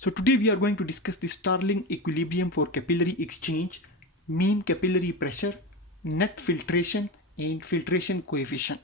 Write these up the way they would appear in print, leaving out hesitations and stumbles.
So today we are going to discuss the Starling equilibrium for capillary exchange, mean capillary pressure, net filtration and filtration coefficient.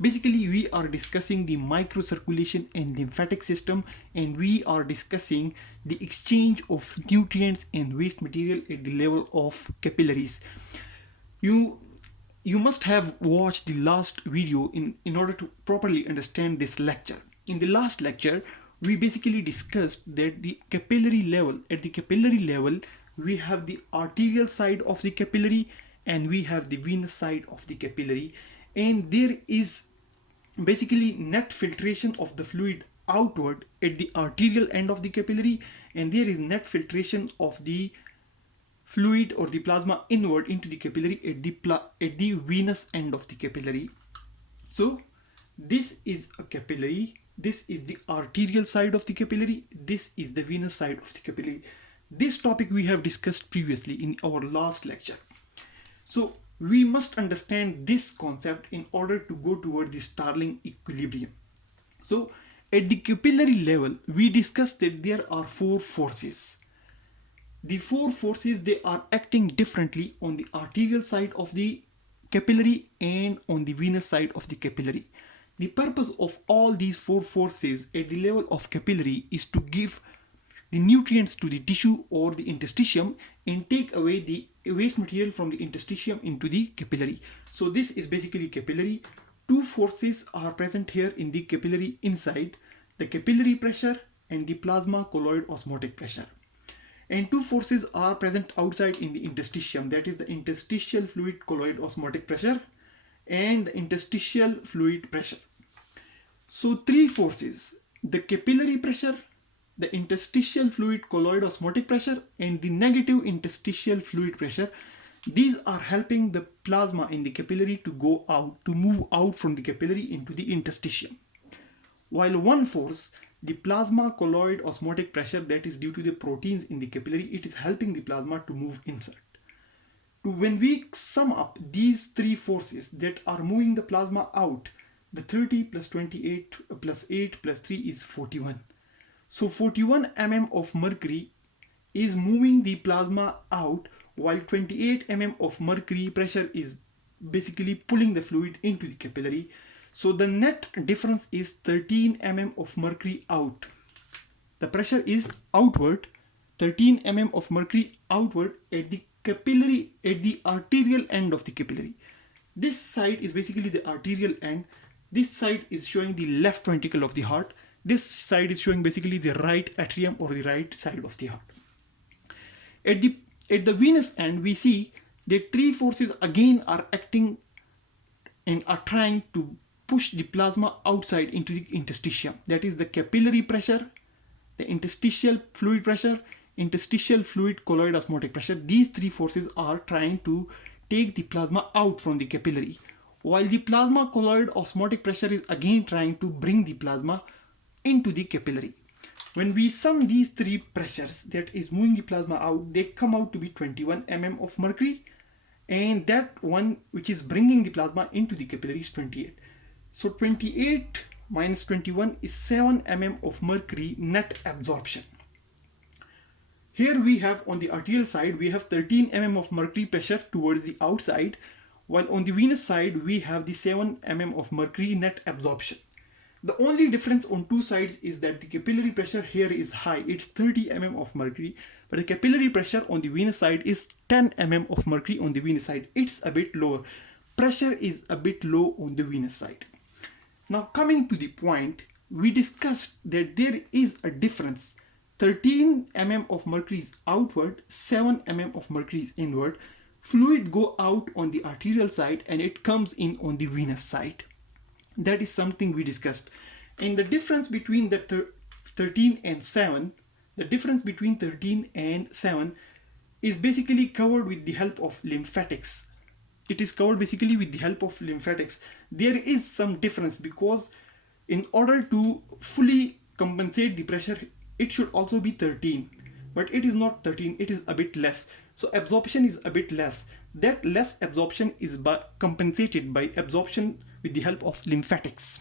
Basically we are discussing the microcirculation and lymphatic system, and we are discussing the exchange of nutrients and waste material at the level of capillaries. You must have watched the last video in order to properly understand this lecture. In the last lecture, we basically discussed that at the capillary level, we have the arterial side of the capillary and we have the venous side of the capillary, and there is basically net filtration of the fluid outward at the arterial end of the capillary, and there is net filtration of the fluid or the plasma inward into the capillary at the venous end of the capillary. So this is a capillary, this is the arterial side of the capillary, this is the venous side of the capillary. This topic we have discussed previously in our last lecture. So we must understand this concept in order to go toward the Starling equilibrium. So at the capillary level, we discussed that there are four forces. The four forces, they are acting differently on the arterial side of the capillary and on the venous side of the capillary. The purpose of all these four forces at the level of capillary is to give the nutrients to the tissue or the interstitium and take away the waste material from the interstitium into the capillary. So this is basically capillary. Two forces are present here in the capillary inside, the capillary pressure and the plasma colloid osmotic pressure. And two forces are present outside in the interstitium, that is the interstitial fluid colloid osmotic pressure and the interstitial fluid pressure. So three forces, the capillary pressure, the interstitial fluid colloid osmotic pressure and the negative interstitial fluid pressure, these are helping the plasma in the capillary to go out, to move out from the capillary into the interstitium. While one force, the plasma colloid osmotic pressure, that is due to the proteins in the capillary, it is helping the plasma to move inside. When we sum up these three forces that are moving the plasma out, the 30 plus 28 plus 8 plus 3 is 41. So 41 mm of mercury is moving the plasma out, while 28 mm of mercury pressure is basically pulling the fluid into the capillary. So the net difference is 13 mm of mercury out. The pressure is outward, 13 mm of mercury outward at the capillary, at the arterial end of the capillary. This side is basically the arterial end. This side is showing the left ventricle of the heart. This side is showing basically the right atrium or the right side of the heart. At the venous end, we see that three forces again are acting and are trying to push the plasma outside into the interstitium. That is the capillary pressure, the interstitial fluid pressure, interstitial fluid colloid osmotic pressure. These three forces are trying to take the plasma out from the capillary, while the plasma colloid osmotic pressure is again trying to bring the plasma into the capillary. When we sum these three pressures that is moving the plasma out, they come out to be 21 mm of mercury, and that one which is bringing the plasma into the capillary is 28. So 28 minus 21 is 7 mm of mercury net absorption. Here we have on the arterial side, we have 13 mm of mercury pressure towards the outside, while on the venous side we have the 7 mm of mercury net absorption. The only difference on two sides is that the capillary pressure here is high, it's 30 mm of mercury, but the capillary pressure on the venous side is 10 mm of mercury on the venous side. It's a bit lower. Pressure is a bit low on the venous side. Now coming to the point, we discussed that there is a difference. 13 mm of mercury is outward, 7 mm of mercury is inward. Fluid go out on the arterial side and it comes in on the venous side. That is something we discussed. And the difference between the 13 and 7, the difference between 13 and 7 is basically covered with the help of lymphatics. It is covered basically with the help of lymphatics. There is some difference because in order to fully compensate the pressure, it should also be 13. But it is not 13, it is a bit less. So absorption is a bit less. That less absorption is compensated by absorption with the help of lymphatics.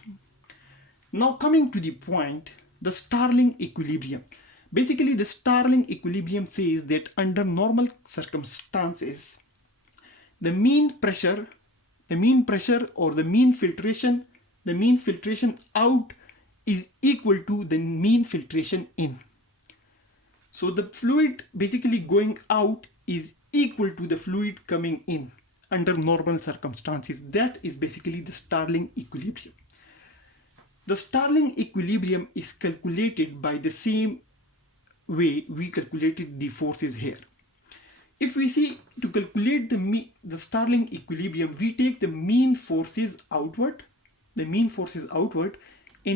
Now coming to the point, the Starling equilibrium. Basically, the Starling equilibrium says that under normal circumstances, the mean pressure or the mean filtration out is equal to the mean filtration in. So the fluid basically going out is equal to the fluid coming in under normal circumstances. That is basically the Starling equilibrium. The Starling equilibrium is calculated by the same way we calculated the forces here. If we see, to calculate the Starling equilibrium, we take the mean forces outward and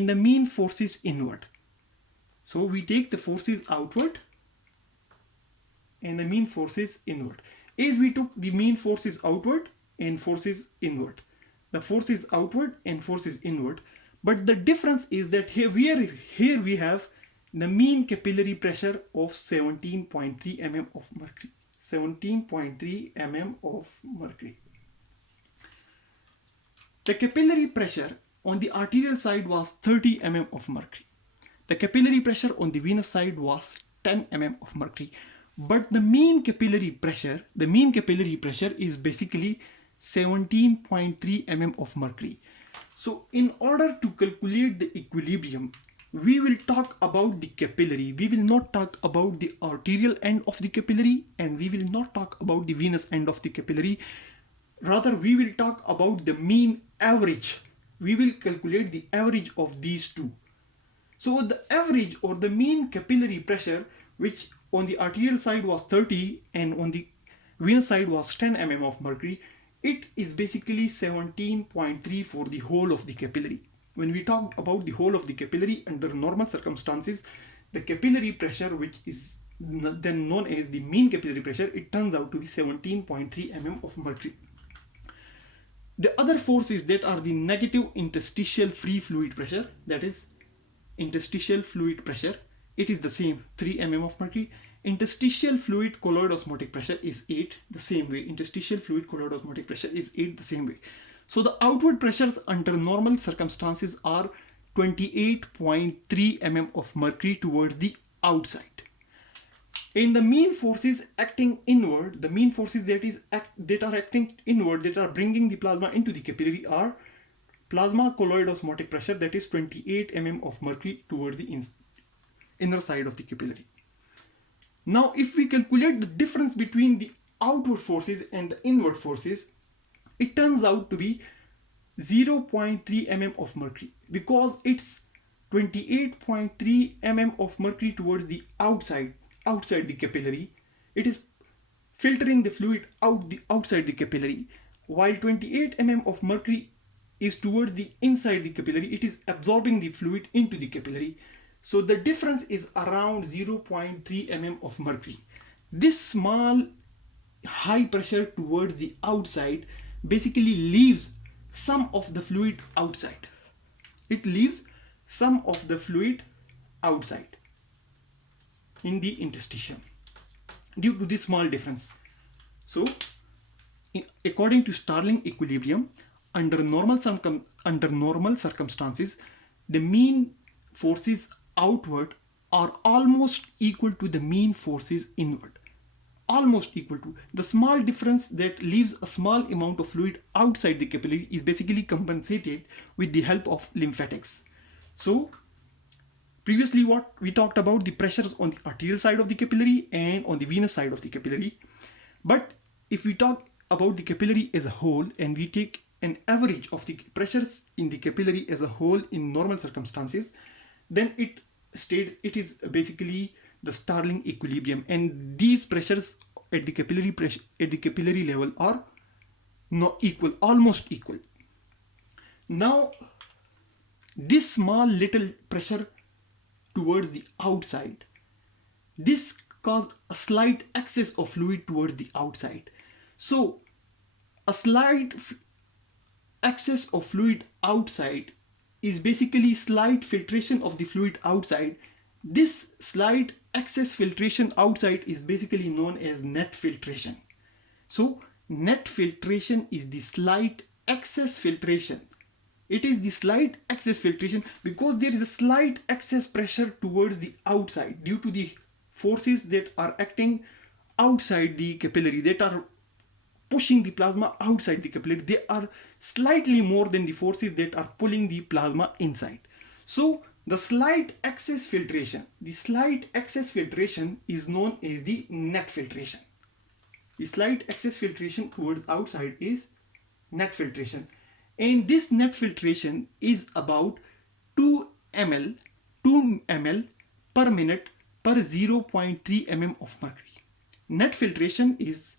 the mean forces inward. So we take the forces outward and the mean forces inward. As we took the mean forces outward and forces inward, the forces outward and forces inward. But the difference is that here we have the mean capillary pressure of 17.3 mm of mercury. 17.3 mm of mercury. The capillary pressure on the arterial side was 30 mm of mercury. The capillary pressure on the venous side was 10 mm of mercury. But the mean capillary pressure is basically 17.3 mm of mercury. So in order to calculate the equilibrium, we will talk about the capillary. We will not talk about the arterial end of the capillary, and we will not talk about the venous end of the capillary. Rather, we will talk about the mean average. We will calculate the average of these two. So the average or the mean capillary pressure, which on the arterial side was 30 and on the venous side was 10 mm of mercury, it is basically 17.3 for the whole of the capillary. When we talk about the whole of the capillary under normal circumstances, the capillary pressure, which is then known as the mean capillary pressure, it turns out to be 17.3 mm of mercury. The other forces that are the negative interstitial free fluid pressure, that is interstitial fluid pressure, it is the same, 3 mm of mercury. Interstitial fluid colloid osmotic pressure is 8, the same way. Interstitial fluid colloid osmotic pressure is 8, the same way. So the outward pressures under normal circumstances are 28.3 mm of mercury towards the outside. And the mean forces acting inward, the mean forces that are acting inward, that are bringing the plasma into the capillary, are plasma colloid osmotic pressure, that is 28 mm of mercury towards the inner side of the capillary. Now, if we calculate the difference between the outward forces and the inward forces, it turns out to be 0.3 mm of mercury, because it's 28.3 mm of mercury towards the outside the capillary. It is filtering the fluid outside the capillary, while 28 mm of mercury is towards the inside the capillary. It is absorbing the fluid into the capillary. So the difference is around 0.3 mm of mercury. This small high pressure towards the outside basically leaves some of the fluid outside. It leaves some of the fluid outside in the interstitium due to this small difference. So according to Starling equilibrium, under normal circumstances, the mean forces outward are almost equal to the mean forces inward. Almost equal to. The small difference that leaves a small amount of fluid outside the capillary is basically compensated with the help of lymphatics. So previously what we talked about the pressures on the arterial side of the capillary and on the venous side of the capillary. But if we talk about the capillary as a whole and we take an average of the pressures in the capillary as a whole in normal circumstances, then it is basically the Starling equilibrium, and these pressures at the capillary level are not equal, almost equal. Now this small little pressure towards the outside, this caused a slight excess of fluid towards the outside. So a slight excess of fluid outside is basically slight filtration of the fluid outside. This slight excess filtration outside is basically known as net filtration. So net filtration is the slight excess filtration It is the slight excess filtration because there is a slight excess pressure towards the outside due to the forces that are acting outside the capillary, that are pushing the plasma outside the capillary. They are slightly more than the forces that are pulling the plasma inside. So the slight excess filtration is known as the net filtration. The slight excess filtration towards outside is net filtration, and this net filtration is about 2 ml 2 ml per minute per 0.3 mm of mercury. Net filtration is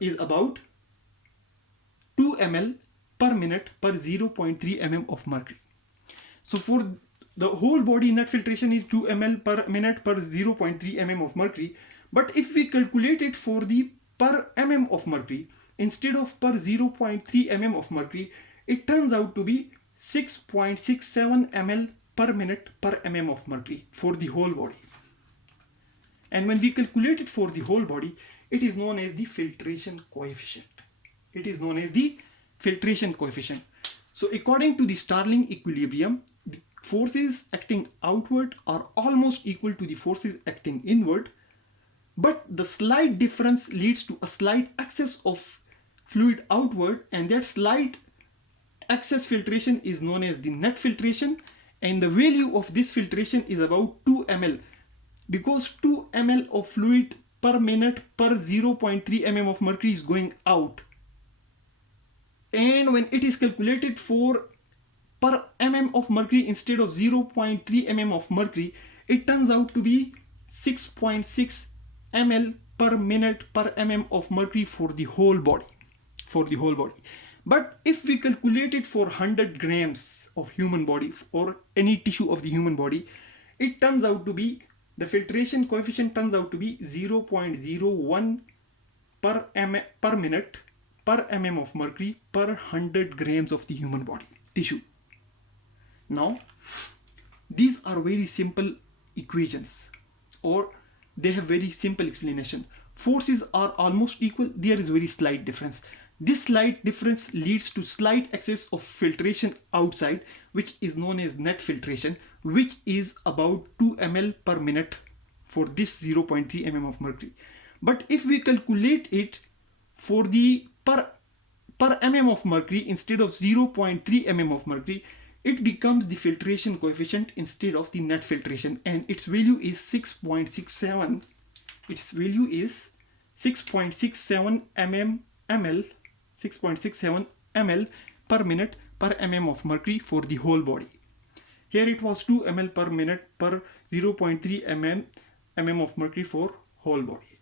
is about 2 ml per minute per 0.3 mm of mercury. So for the whole body, net filtration is 2 ml per minute per 0.3 mm of mercury. But if we calculate it for the per mm of mercury instead of per 0.3 mm of mercury, it turns out to be 6.67 ml per minute per mm of mercury for the whole body. And when we calculate it for the whole body, it is known as the filtration coefficient. It is known as the filtration coefficient. So according to the Starling equilibrium, the forces acting outward are almost equal to the forces acting inward, but the slight difference leads to a slight excess of fluid outward, and that slight excess filtration is known as the net filtration, and the value of this filtration is about 2 ml, because 2 ml of fluid per minute per 0.3 mm of mercury is going out, and when it is calculated for per mm of mercury instead of 0.3 mm of mercury, it turns out to be 6.6 ml per minute per mm of mercury for the whole body. But if we calculate it for 100 grams of human body or any tissue of the human body, it turns out to be, the filtration coefficient turns out to be 0.01 per minute per mm of mercury per 100 grams of the human body tissue. Now, these are very simple equations, or they have very simple explanation. Forces are almost equal, there is very slight difference. This slight difference leads to slight excess of filtration outside, which is known as net filtration, which is about 2 ml per minute for this 0.3 mm of mercury. But if we calculate it for the per mm of mercury instead of 0.3 mm of mercury, it becomes the filtration coefficient instead of the net filtration, and its value is 6.67. Its value is 6.67 ml 6.67 ml per minute per mm of mercury for the whole body. Here it was 2 ml per minute per 0.3 mm of mercury for whole body.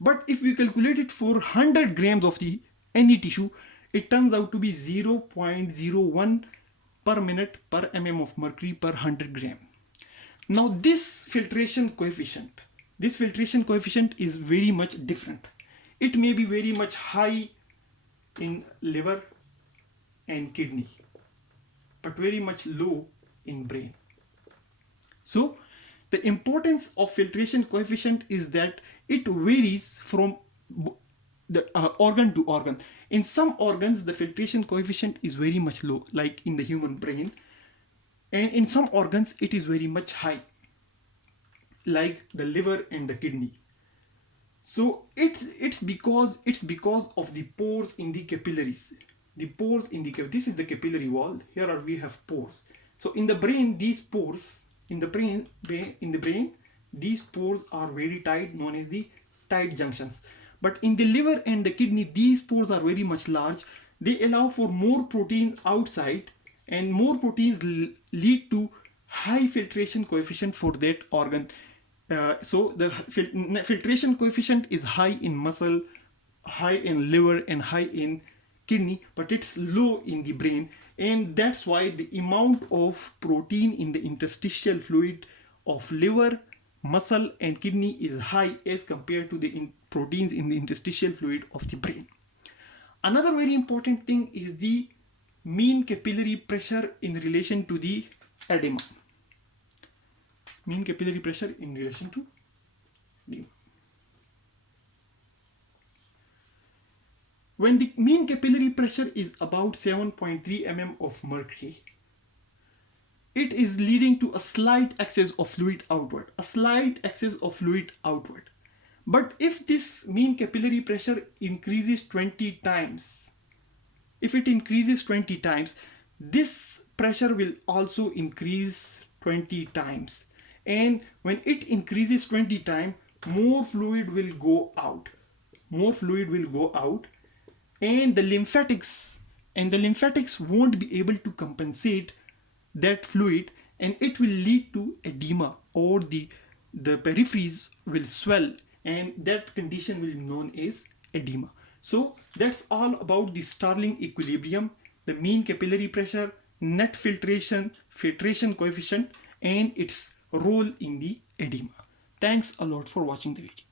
But if we calculate it for 100 grams of the any tissue, it turns out to be 0.01 per minute per mm of mercury per 100 gram. Now this filtration coefficient is very much different. It may be very much high in liver and kidney, but very much low in brain. So the importance of filtration coefficient is that it varies from the organ to organ. In some organs, the filtration coefficient is very much low, like in the human brain, and in some organs it is very much high, like the liver and the kidney. So it's because of the pores in the capillaries. This is the capillary wall. Here we have pores. So in the brain, these pores these pores are very tight, known as the tight junctions. But in the liver and the kidney, these pores are very much large. They allow for more protein outside, and more proteins lead to high filtration coefficient for that organ. So the filtration coefficient is high in muscle, high in liver, and high in kidney, but it's low in the brain, and that's why the amount of protein in the interstitial fluid of liver, muscle, and kidney is high as compared to the proteins in the interstitial fluid of the brain. Another very important thing is the mean capillary pressure in relation to the edema. Mean capillary pressure in relation to edema. When the mean capillary pressure is about 7.3 mm of mercury, it is leading to a slight excess of fluid outward, But if this mean capillary pressure increases 20 times, this pressure will also increase 20 times. And when it increases 20 times, more fluid will go out. And the lymphatics won't be able to compensate that fluid, and it will lead to edema, or the peripheries will swell, and that condition will be known as edema. So that's all about the Starling equilibrium, the mean capillary pressure, net filtration coefficient, and its role in the edema. Thanks a lot for watching the video.